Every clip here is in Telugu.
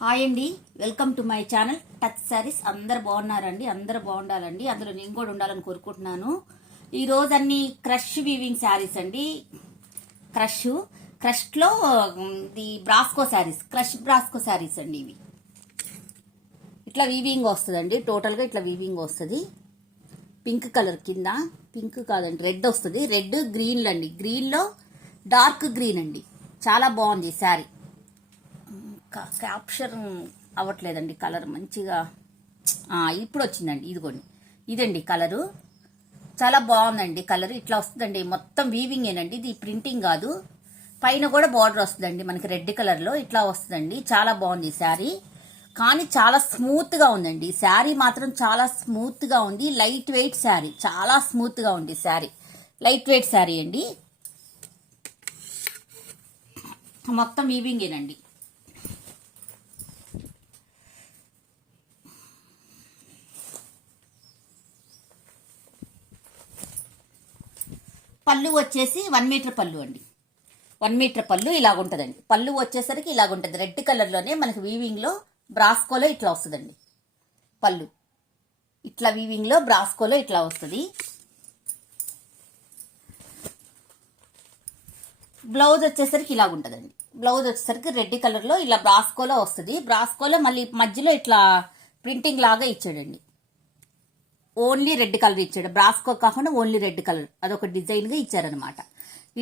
హాయ్ అండి, welcome to my channel touch saris. అందరు బాగున్నారండి? అందరు బాగుండాలండి, అందులో నేను కూడా ఉండాలని కోరుకుంటున్నాను. ఈ రోజు అన్ని క్రష్ వీవింగ్ శారీస్ అండి. క్రష్లో ది బ్రాస్కో శారీస్, క్రష్ బ్రాస్కో శారీస్ అండి. ఇవి ఇట్లా వీవింగ్ వస్తుందండి. టోటల్గా ఇట్లా వీవింగ్ వస్తుంది. పింక్ కలర్ కింద, పింక్ కాదండి, రెడ్ వస్తుంది. రెడ్ గ్రీన్లు అండి. గ్రీన్లో డార్క్ గ్రీన్ అండి. చాలా బాగుంది శారీ. క్యాప్చర్ అవ్వట్లేదండి కలర్ మంచిగా. ఇప్పుడు వచ్చిందండి, ఇదిగోండి, ఇదండి కలరు. చాలా బాగుందండి కలర్. ఇట్లా వస్తుందండి, మొత్తం వీవింగేనండి, ఇది ప్రింటింగ్ కాదు. పైన కూడా బార్డర్ వస్తుందండి మనకి రెడ్ కలర్లో. ఇట్లా వస్తుందండి. చాలా బాగుంది ఈ శారీ, కానీ చాలా స్మూత్గా ఉందండి. శారీ మాత్రం చాలా స్మూత్గా ఉంది. లైట్ వెయిట్ శారీ, చాలా స్మూత్గా ఉంది శారీ. లైట్ వెయిట్ శారీ అండి, మొత్తం వీవింగేనండి. పళ్ళు వచ్చేసి 1 మీటర్ పళ్ళు అండి. 1 మీటర్ పళ్ళు ఇలాగుంటుందండి. పళ్ళు వచ్చేసరికి ఇలాగుంటుంది. రెడ్ కలర్లోనే మనకి వీవింగ్లో బ్రాస్కోలో ఇట్లా వస్తుందండి. పళ్ళు ఇట్లా వీవింగ్లో బ్రాస్కోలో ఇట్లా వస్తుంది. బ్లౌజ్ వచ్చేసరికి ఇలాగుంటుందండి. బ్లౌజ్ వచ్చేసరికి రెడ్ కలర్లో ఇలా బ్రాస్కోలో వస్తుంది. బ్రాస్కోలో మళ్ళీ మధ్యలో ఇట్లా ప్రింటింగ్ లాగా ఇచ్చాడండి. ఓన్లీ రెడ్ కలర్ ఇచ్చాడు. బ్రాస్కో కాకుండా ఓన్లీ రెడ్ కలర్, అదొక డిజైన్గా ఇచ్చారనమాట.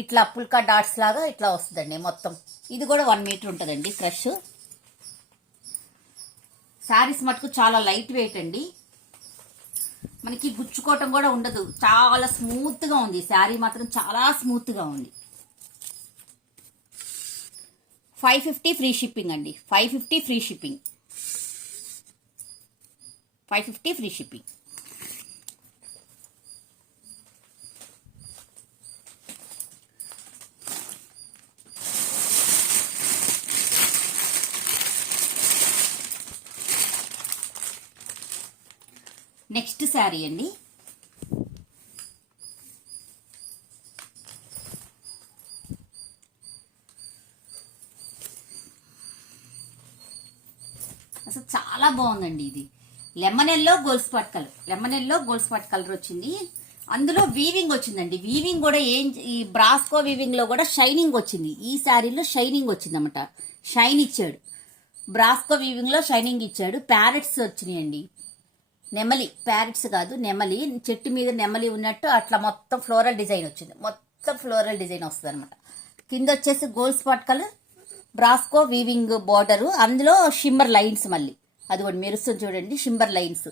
ఇట్లా పుల్కా డాట్స్ లాగా ఇట్లా వస్తుందండి మొత్తం. ఇది కూడా 1 మీటర్ ఉంటుందండి క్రష్. శారీస్ మటుకు చాలా లైట్ వెయిట్ అండి. మనకి గుచ్చుకోవటం కూడా ఉండదు. చాలా స్మూత్గా ఉంది శారీ మాత్రం, చాలా స్మూత్గా ఉంది. 550 ఫ్రీ షిప్పింగ్ అండి. 550 free shipping. 550 free shipping. Next sari అండి. అసలు చాలా బాగుందండి. ఇది lemon yellow gold spot colour. Lemon yellow gold spot colour వచ్చింది. అందులో వీవింగ్ వచ్చిందండి. వీవింగ్ కూడా ఈ బ్రాస్కో వీవింగ్ లో కూడా షైనింగ్ వచ్చింది. ఈ శారీలో షైనింగ్ వచ్చింది అన్నమాట. షైన్ ఇచ్చాడు. బ్రాస్కో వీవింగ్ లో షైనింగ్ ఇచ్చాడు. ప్యారెట్స్ వచ్చినాయండి. నెమలి, ప్యారెట్స్ కాదు, నెమలి. చెట్టు మీద నెమలి ఉన్నట్టు అట్లా మొత్తం ఫ్లోరల్ డిజైన్ వచ్చింది. మొత్తం ఫ్లోరల్ డిజైన్ వస్తుంది అనమాట. కింద వచ్చేసి గోల్డ్ స్పాట్ కలర్ బ్రాస్కో వీవింగ్ బార్డరు. అందులో షిమ్మర్ లైన్స్, మళ్ళీ అది ఒకటి మెరుస్తుంది చూడండి, షిమ్మర్ లైన్స్.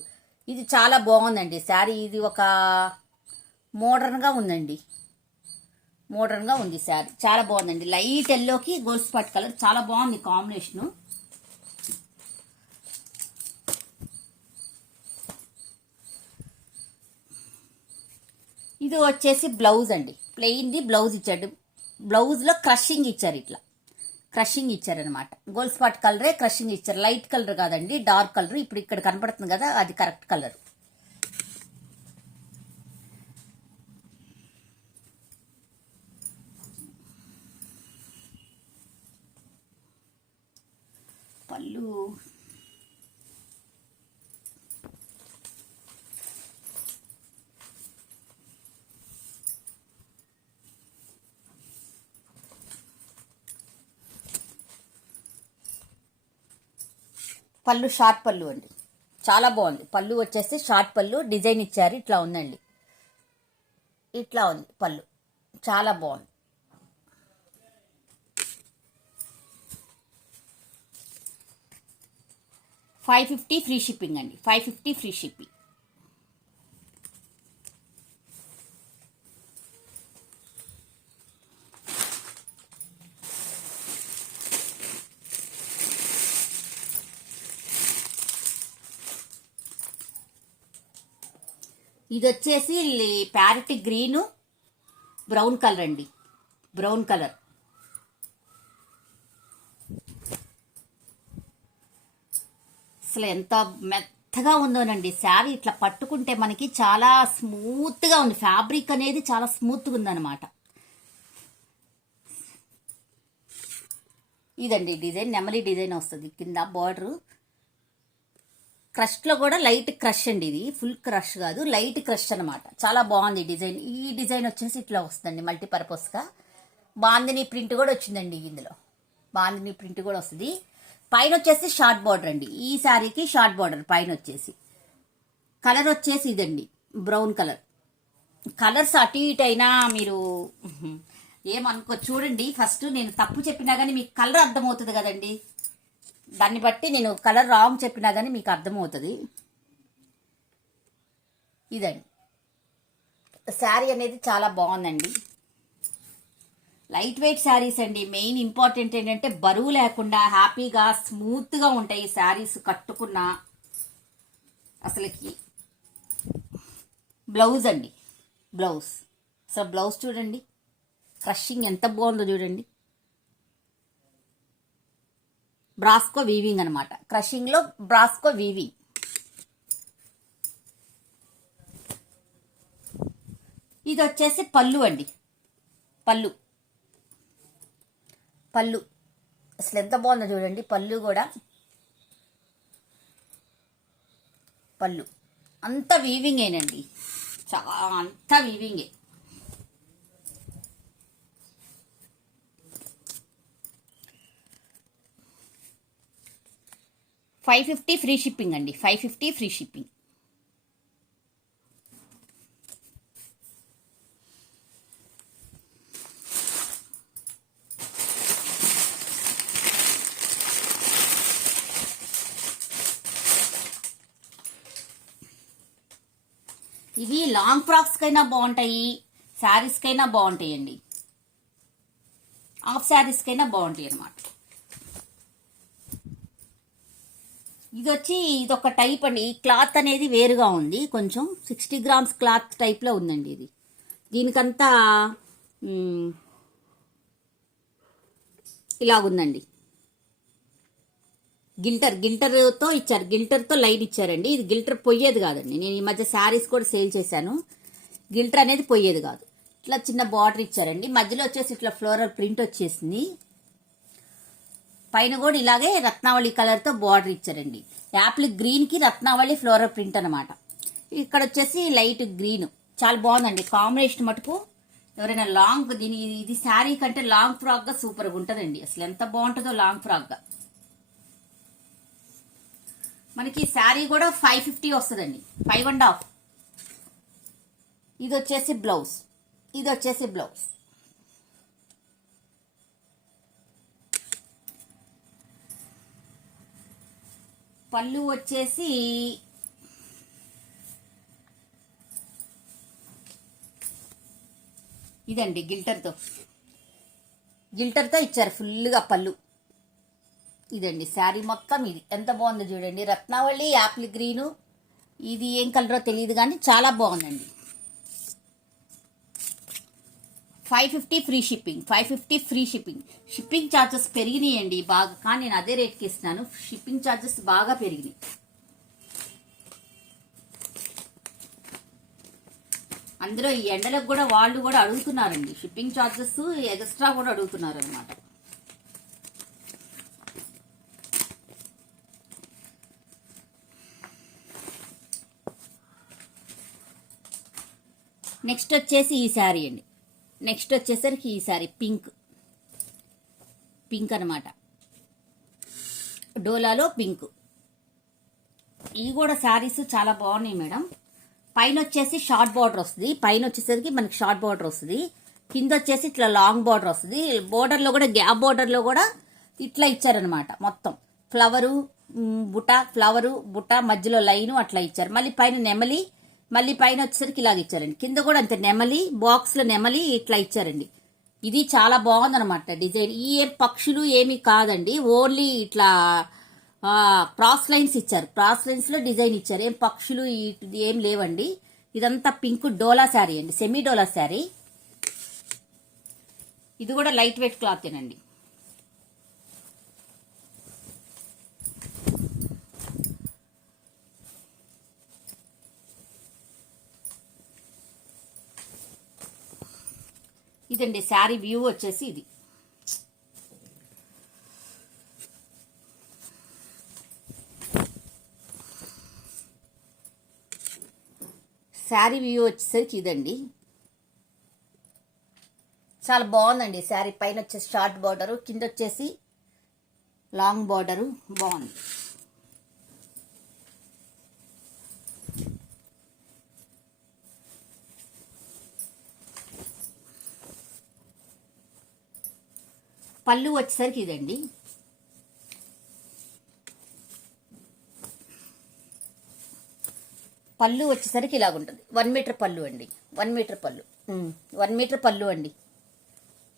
ఇది చాలా బాగుందండి శారీ. ఇది ఒక మోడర్న్గా ఉందండి. మోడర్న్గా ఉంది శారీ. చాలా బాగుందండి. లైట్ ఎల్లోకి గోల్డ్ స్పాట్ కలర్ చాలా బాగుంది కాంబినేషను. ఇది వచ్చేసి బ్లౌజ్ అండి. ప్లెయిన్ది బ్లౌజ్ ఇచ్చాడు. బ్లౌజ్లో క్రషింగ్ ఇచ్చారు. ఇట్లా క్రషింగ్ ఇచ్చారనమాట. గోల్డ్ స్పాట్ కలరే క్రషింగ్ ఇచ్చారు. లైట్ కలర్ కాదండి, డార్క్ కలర్. ఇప్పుడు ఇక్కడ కనపడుతుంది కదా, అది కరెక్ట్ కలర్. పళ్ళు పళ్ళు షార్ట్ పళ్ళు అండి. చాలా బాగుంది. పళ్ళు వచ్చేసి షార్ట్ పళ్ళు డిజైన్ ఇచ్చారు. ఇట్లా ఉందండి, ఇట్లా ఉంది పళ్ళు. చాలా బాగుంది. $550 ఫ్రీ షిప్పింగ్ అండి. 550 ఫ్రీ షిప్పింగ్. ఇది వచ్చేసి ప్యారెట్ గ్రీను బ్రౌన్ కలర్ అండి. బ్రౌన్ కలర్ అసలు ఎంత మెత్తగా ఉందోనండి శారీ. ఇట్లా పట్టుకుంటే మనకి చాలా స్మూత్గా ఉంది. ఫ్యాబ్రిక్ అనేది చాలా స్మూత్గా ఉందన్నమాట. ఇదండి డిజైన్, నెమలి డిజైన్ వస్తుంది కింద బార్డరు. క్రష్లో కూడా లైట్ క్రష్ అండి, ఇది ఫుల్ క్రష్ కాదు, లైట్ క్రష్ అనమాట. చాలా బాగుంది డిజైన్. ఈ డిజైన్ వచ్చేసి ఇట్లా వస్తుందండి మల్టీపర్పస్గా. బాందిని ప్రింట్ కూడా వచ్చిందండి ఇందులో, బాందిని ప్రింట్ కూడా వస్తుంది. పైన వచ్చేసి షార్ట్ బార్డర్ అండి, ఈ శారీకి షార్ట్ బార్డర్ పైన వచ్చేసి. కలర్ వచ్చేసి ఇదండి బ్రౌన్ కలర్. కలర్స్ అటు ఇటు అయినా మీరు ఏమనుకో, చూడండి ఫస్ట్ నేను తప్పు చెప్పినా కానీ మీకు కలర్ అర్థమవుతుంది కదండి, దాన్ని బట్టి నేను కలర్ రాంగ్ చెప్పినా కానీ మీకు అర్థమవుతుంది. ఇదండి శారీ అనేది చాలా బాగుందండి. లైట్ వెయిట్ శారీస్ అండి. మెయిన్ ఇంపార్టెంట్ ఏంటంటే బరువు లేకుండా హ్యాపీగా స్మూత్గా ఉంటాయి శారీస్ కట్టుకున్న. అసలుకి బ్లౌజ్ అండి, బ్లౌజ్ అసలు బ్లౌజ్ చూడండి, క్రషింగ్ ఎంత బాగుందో చూడండి. బ్రాస్కో వీవింగ్ అనమాట, క్రషింగ్లో బ్రాస్కో వీవింగ్. ఇది వచ్చేసి పళ్ళు అండి, పళ్ళు పళ్ళు అసలు ఎంత బాగుందో చూడండి. పళ్ళు కూడా పళ్ళు అంతా వీవింగేనండి, చాలా అంతా వీవింగే. $550 ఫ్రీ షిప్పింగ్ అండి, $550 ఫ్రీ షిప్పింగ్. ఇవి లాంగ్ ఫ్రాక్స్కైనా బాగుంటాయి, శారీస్కైనా బాగుంటాయండి, హాఫ్ శారీస్కైనా బాగుంటాయి అన్నమాట. ఇది వచ్చి ఇదొక టైప్ అండి. ఈ క్లాత్ అనేది వేరుగా ఉంది, కొంచెం 60 గ్రామ్స్ క్లాత్ టైప్లో ఉందండి ఇది. దీనికంతా ఇలాగుందండి. గిల్టర్తో ఇచ్చారు, గిల్టర్తో లైన్ ఇచ్చారండి. ఇది గిల్టర్ పొయ్యేది కాదండి. నేను ఈ మధ్య శారీస్ కూడా సేల్ చేశాను. గిల్టర్ అనేది పొయ్యేది కాదు. ఇట్లా చిన్న బార్డర్ ఇచ్చారండి, మధ్యలో వచ్చేసి ఇట్లా ఫ్లోరల్ ప్రింట్ వచ్చేసింది. పైన కూడా ఇలాగే రత్నావళి కలర్తో బార్డర్ ఇచ్చారండి. యాపిల్ గ్రీన్కి రత్నావళి ఫ్లోరల్ ప్రింట్ అనమాట. ఇక్కడ వచ్చేసి లైట్ గ్రీన్, చాలా బాగుందండి కాంబినేషన్ మటుకు. ఎవరైనా లాంగ్ ఇది శారీ కంటే లాంగ్ ఫ్రాక్గా సూపర్గా ఉంటుందండి. అసలు ఎంత బాగుంటుందో లాంగ్ ఫ్రాక్గా. మనకి శారీ కూడా 550 వస్తుందండి, 5.5. ఇది వచ్చేసి బ్లౌజ్, ఇది వచ్చేసి బ్లౌజ్. పళ్ళు వచ్చేసి ఇదండి, గిల్టర్తో ఇచ్చారు ఫుల్గా పళ్ళు. ఇదండి శారీ మొత్తం. ఇది ఎంత బాగుందో చూడండి, రత్నావళి యాపిల్ గ్రీను. ఇది ఏం కలరో తెలియదు కానీ చాలా బాగుందండి. 550 free shipping, 550 free shipping. Shipping charges పెరిగినాయండి బాగా, కానీ నేను అదే రేట్కి ఇస్తున్నాను. షిప్పింగ్ ఛార్జెస్ బాగా పెరిగినాయి. అందులో ఈ ఎండలకు కూడా వాళ్ళు కూడా అడుగుతున్నారండి, షిప్పింగ్ ఛార్జెస్ ఎక్స్ట్రా కూడా అడుగుతున్నారు అనమాట. నెక్స్ట్ వచ్చేసి ఈ శారీ అండి. నెక్స్ట్ వచ్చేసరికి ఈ శారీ పింక్ అనమాట, డోలాలో పింక్. ఇవి కూడా శారీస్ చాలా బాగున్నాయి మేడం. పైన వచ్చేసి షార్ట్ బార్డర్ వస్తుంది, పైన వచ్చేసరికి మనకి షార్ట్ బార్డర్ వస్తుంది, కింద వచ్చేసి ఇట్లా లాంగ్ బార్డర్ వస్తుంది. బోర్డర్లో కూడా గ్యాప్ బోర్డర్లో కూడా ఇట్లా ఇచ్చారనమాట. మొత్తం ఫ్లవరు బుట్ట మధ్యలో లైను అట్లా ఇచ్చారు. మళ్ళీ పైన నెమలి, మళ్ళీ పైన వచ్చేసరికి ఇలాగ ఇచ్చారండి. కింద కూడా అంతే నెమలి, బాక్స్లో నెమలి ఇట్లా ఇచ్చారండి. ఇది చాలా బాగుందనమాట డిజైన్. ఈ ఏం పక్షులు ఏమి కాదండి, ఓన్లీ ఇట్లా క్రాస్ లైన్స్ ఇచ్చారు. క్రాస్ లైన్స్ లో డిజైన్ ఇచ్చారు, ఏం పక్షులు ఏం లేవండి. ఇదంతా పింక్ డోలా శారీ అండి, సెమీ డోలా శారీ. ఇది కూడా లైట్ వెయిట్ క్లాత్ ఏనండి. ఇదండి శారీ వ్యూ వచ్చేసి ఇది. శారీ వ్యూ వచ్చేసరికి ఇదండి. చాలా బాగుందండి శారీ. పైన వచ్చేసి షార్ట్ బార్డరు, కింద వచ్చేసి లాంగ్ బార్డరు, బాగుంది. పళ్ళు వచ్చేసరికి ఇదండి. పళ్ళు వచ్చేసరికి ఇలాగుంటుంది. 1 మీటర్ పళ్ళు అండి. 1 మీటర్ పళ్ళు. 1 మీటర్ పళ్ళు అండి.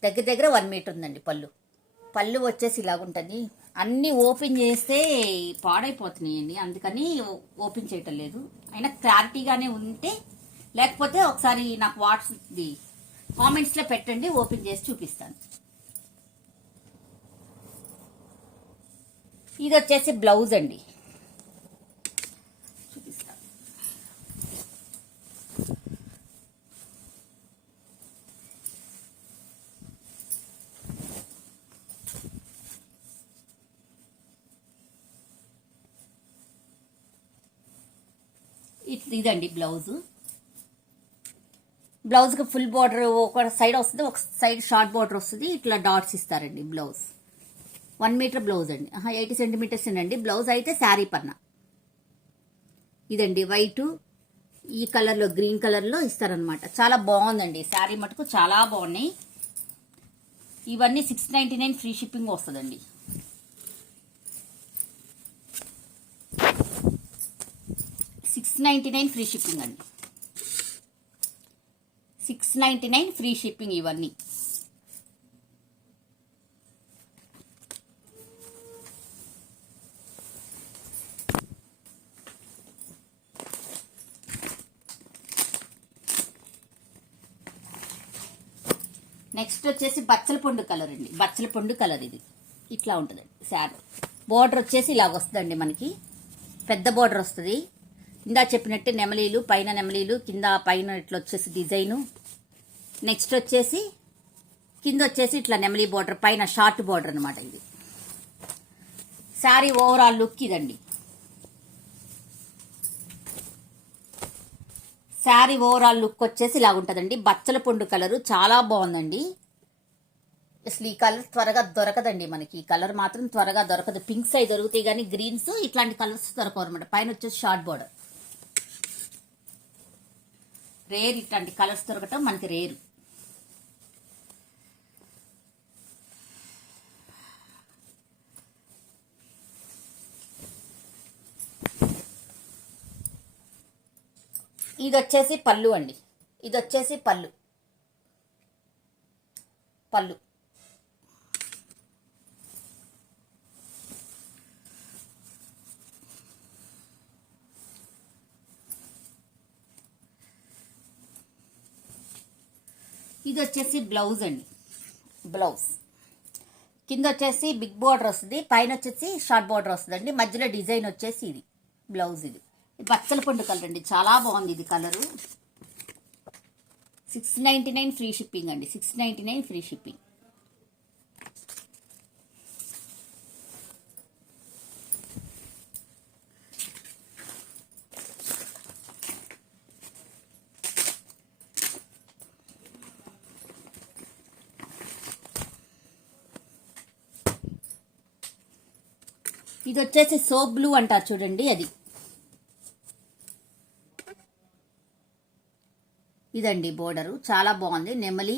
దగ్గర దగ్గర 1 మీటర్ ఉందండి పళ్ళు. పళ్ళు వచ్చేసి ఇలాగుంటుంది. అన్నీ ఓపెన్ చేస్తే పాడైపోతున్నాయండి, అందుకని ఓపెన్ చేయటం లేదు. అయినా క్లారిటీగానే ఉంటే, లేకపోతే ఒకసారి నాకు వాట్సాప్ది కామెంట్స్లో పెట్టండి, ఓపెన్ చేసి చూపిస్తాను. ఇది వచ్చేసి బ్లౌజ్ అండి. చూపిస్తాను. ఇదండి బ్లౌజు. బ్లౌజ్కి ఫుల్ బార్డర్ ఒక సైడ్ వస్తుంది, ఒక సైడ్ షార్ట్ బార్డర్ వస్తుంది. ఇట్లా డాట్స్ ఇస్తారండి. బ్లౌజ్ 1 మీటర్ బ్లౌజ్ అండి. 80 సెంటీమీటర్స్ అండి బ్లౌజ్. అయితే శారీ పన్న ఇదండి. వైట్ ఈ కలర్లో, గ్రీన్ కలర్లో ఇస్తారనమాట. చాలా బాగుందండి శారీ మటుకు, చాలా బాగున్నాయి. ఇవన్నీ 699 ఫ్రీ షిప్పింగ్ వస్తుందండి. $699 ఫ్రీ షిప్పింగ్ అండి. 699 ఫ్రీ షిప్పింగ్ ఇవన్నీ. నెక్స్ట్ వచ్చేసి బచ్చల పండు కలర్ అండి. బచ్చల పండు కలర్ ఇది ఇట్లా ఉంటుందండి శారీ. బోర్డర్ వచ్చేసి ఇలాగ వస్తుందండి. మనకి పెద్ద బోర్డర్ వస్తుంది. ఇందా చెప్పినట్టే నెమలీలు, పైన నెమలీలు, కింద పైన ఇట్లా వచ్చేసి డిజైను. నెక్స్ట్ వచ్చేసి కింద వచ్చేసి ఇట్లా నెమలీ బోర్డర్, పైన షార్ట్ బోర్డర్ అనమాట. ఇది శారీ ఓవరాల్ లుక్ ఇదండి. శారీ ఓవరాల్ లుక్ వచ్చేసి ఇలా ఉంటుందండి. బచ్చల పండు కలరు చాలా బాగుందండి. అసలు ఈ కలర్ త్వరగా దొరకదండి మనకి. ఈ కలర్ మాత్రం త్వరగా దొరకదు. పింక్స్ అయి దొరుకుతాయి కానీ గ్రీన్స్ ఇట్లాంటి కలర్స్ దొరకవు అనమాట. పైన వచ్చేసి షార్ట్ బోర్డర్. రేర్ ఇట్లాంటి కలర్స్ దొరకటం మనకి రేరు. ఇది వచ్చేసి పళ్ళు అండి. ఇది వచ్చేసి పళ్ళు. ఇది వచ్చేసి బ్లౌజ్ అండి. బ్లౌజ్ కింద వచ్చేసి బిగ్ బార్డర్ వస్తుంది, పైన వచ్చేసి షార్ట్ బార్డర్ వస్తుందండి. మధ్యలో డిజైన్ వచ్చేసి ఇది బ్లౌజ్. ఇది బచ్చల పండు కలర్ అండి. చాలా బాగుంది ఇది కలరు. 699 ఫ్రీ షిప్పింగ్ అండి. 699 ఫ్రీ షిప్పింగ్. ఇది వచ్చేసి సోప్ బ్లూ అంటారు చూడండి, అది. ఇదండి బోర్డరు. చాలా బాగుంది. నెమలి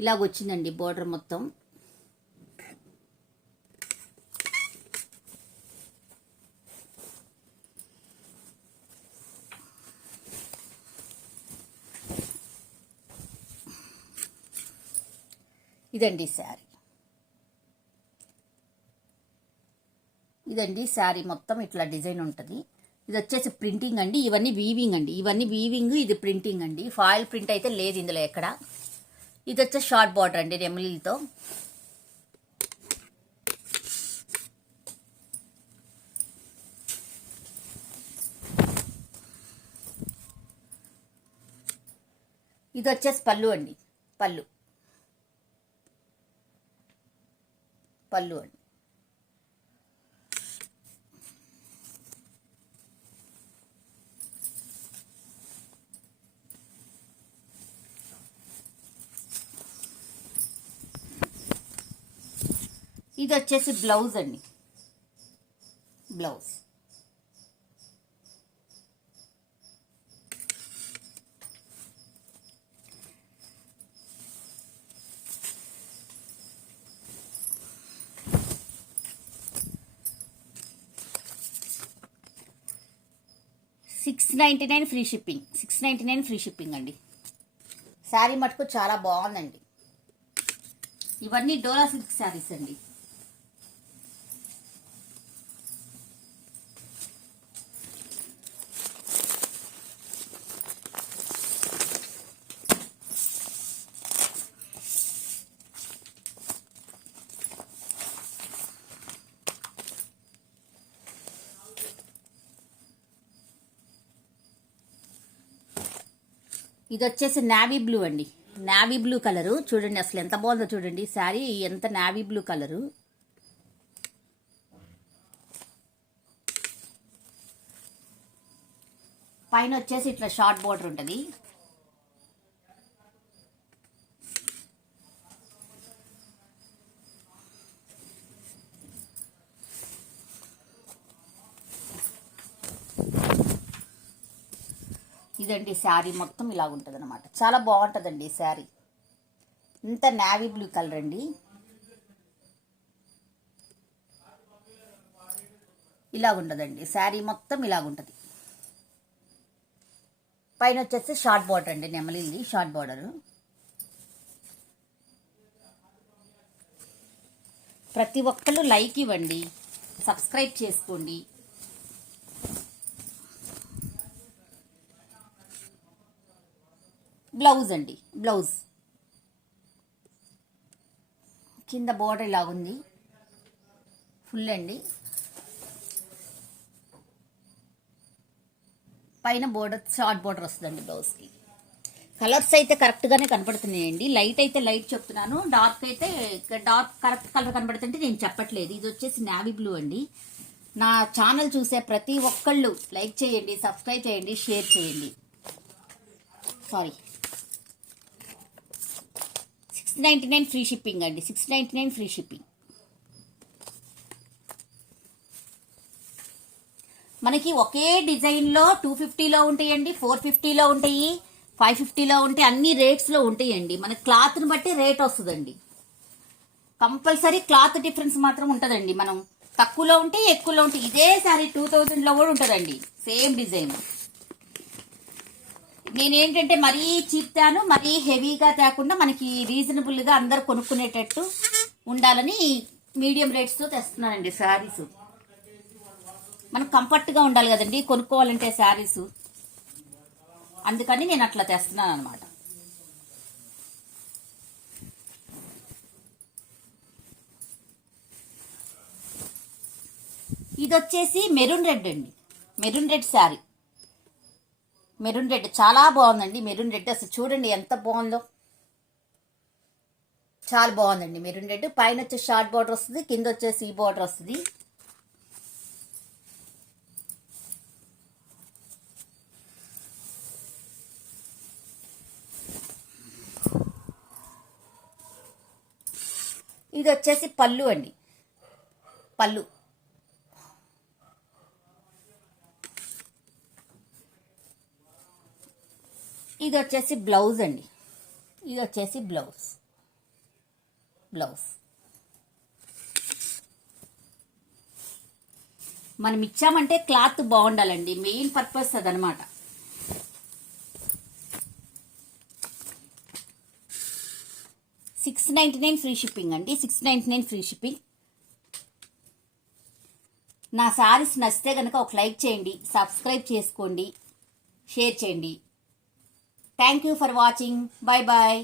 ఇలాగొచ్చిందండి బోర్డర్ మొత్తం. ఇదండి శారీ. ఇదండి శారీ మొత్తం ఇట్లా డిజైన్ ఉంటుంది. ఇది వచ్చేసి ప్రింటింగ్ అండి. ఇవన్నీ వీవింగ్ అండి. ఇవన్నీ వీవింగ్, ఇది ప్రింటింగ్ అండి. ఫాయిల్ ప్రింట్ అయితే లేదు ఇందులో ఎక్కడ. ఇది వచ్చేసి షార్ట్ బార్డర్ అండి నెమలీలతో. ఇది వచ్చేసి పళ్ళు అండి. పళ్ళు అండి. ఇది వచ్చేసి బ్లౌజ్ అండి, blouse. $699 free shipping, $699 free shipping అండి. శారీ మటుకు చాలా బాగుందండి. ఇవన్నీ డోలా సిల్క్ శారీస్ అండి. ఇది వచ్చేసి నావీ బ్లూ అండి, నావీ బ్లూ కలరు. చూడండి అసలు ఎంత బాగుందో చూడండి శారీ, ఎంత నావీ బ్లూ కలరు. పైన వచ్చేసి ఇట్లా షార్ట్ బోర్డర్ ఉంటుంది. ఇదండి శారీ మొత్తం ఇలా ఉంటుంది అనమాట. చాలా బాగుంటుందండి శారీ. ఇంత నావీ బ్లూ కలర్ అండి. ఇలాగుంటుందండి శారీ మొత్తం ఇలాగుంటుంది. పైన వచ్చేసి షార్ట్ బార్డర్ అండి, నెమలింది షార్ట్ బార్డర్. ప్రతి ఒక్కళ్ళు లైక్ ఇవ్వండి, సబ్స్క్రైబ్ చేసుకోండి. బ్లౌజ్ అండి, బ్లౌజ్ కింద బోర్డర్ ఇలాగుంది ఫుల్ అండి. పైన బోర్డర్ షార్ట్ బోర్డర్ వస్తుందండి బ్లౌజ్కి. కలర్స్ అయితే కరెక్ట్గానే కనపడుతున్నాయండి. లైట్ అయితే లైట్ చెప్తున్నాను, డార్క్ అయితే డార్క్ కరెక్ట్ కలర్ కనపడుతుంటే నేను చెప్పట్లేదు. ఇది వచ్చేసి నావీ బ్లూ అండి. నా ఛానల్ చూసే ప్రతి ఒక్కళ్ళు లైక్ చేయండి, సబ్స్క్రైబ్ చేయండి, షేర్ చేయండి. సారీ, $699 ఫ్రీ షిప్పింగ్ అండి, $699 ఫ్రీ షిప్పింగ్. మనకి ఒకే డిజైన్లో 250లో ఉంటాయండి, 450లో ఉంటాయి, 550లో ఉంటాయి, అన్ని రేట్స్లో ఉంటాయండి. మన క్లాత్ని బట్టి రేట్ వస్తుందండి. కంపల్సరీ క్లాత్ డిఫరెన్స్ మాత్రం ఉంటుందండి. మనం తక్కువలో ఉంటే ఎక్కువలో ఉంటాయి. ఇదే సారీ 2000లో కూడా ఉంటుందండి, సేమ్ డిజైన్. నేనేంటంటే మరీ చీప్ తాను, మరీ హెవీగా తేకుండా మనకి రీజనబుల్గా అందరు కొనుక్కునేటట్టు ఉండాలని మీడియం రేట్స్తో తెస్తున్నానండి శారీస్. మనకు కంఫర్ట్గా ఉండాలి కదండి కొనుక్కోవాలంటే శారీస్, అందుకని నేను అట్లా తెస్తున్నాను అనమాట. ఇది వచ్చేసి మెరూన్ రెడ్ అండి, maroon red sari. Maroon red చాలా బాగుందండి. మెరూన్ రెడ్ అసలు చూడండి ఎంత బాగుందో, చాలా బాగుందండి మెరూన్ రెడ్. పైన వచ్చేసి షార్ట్ బార్డర్ వస్తుంది, కింద వచ్చేసి ఈ బార్డర్ వస్తుంది. ఇది వచ్చేసి పళ్ళు అండి, పళ్ళు. ఇది వచ్చేసి బ్లౌజ్ అండి, ఇది వచ్చేసి బ్లౌజ్. బ్లౌజ్ మనం ఇచ్చామంటే క్లాత్ బాగుండాలండి, మెయిన్ పర్పస్ అదనమాట. $699 ఫ్రీ షిప్పింగ్ అండి, $699 ఫ్రీ షిప్పింగ్. నా సారీస్ నచ్చితే కనుక ఒక లైక్ చేయండి, సబ్స్క్రైబ్ చేసుకోండి, షేర్ చేయండి. Thank you for watching. Bye bye.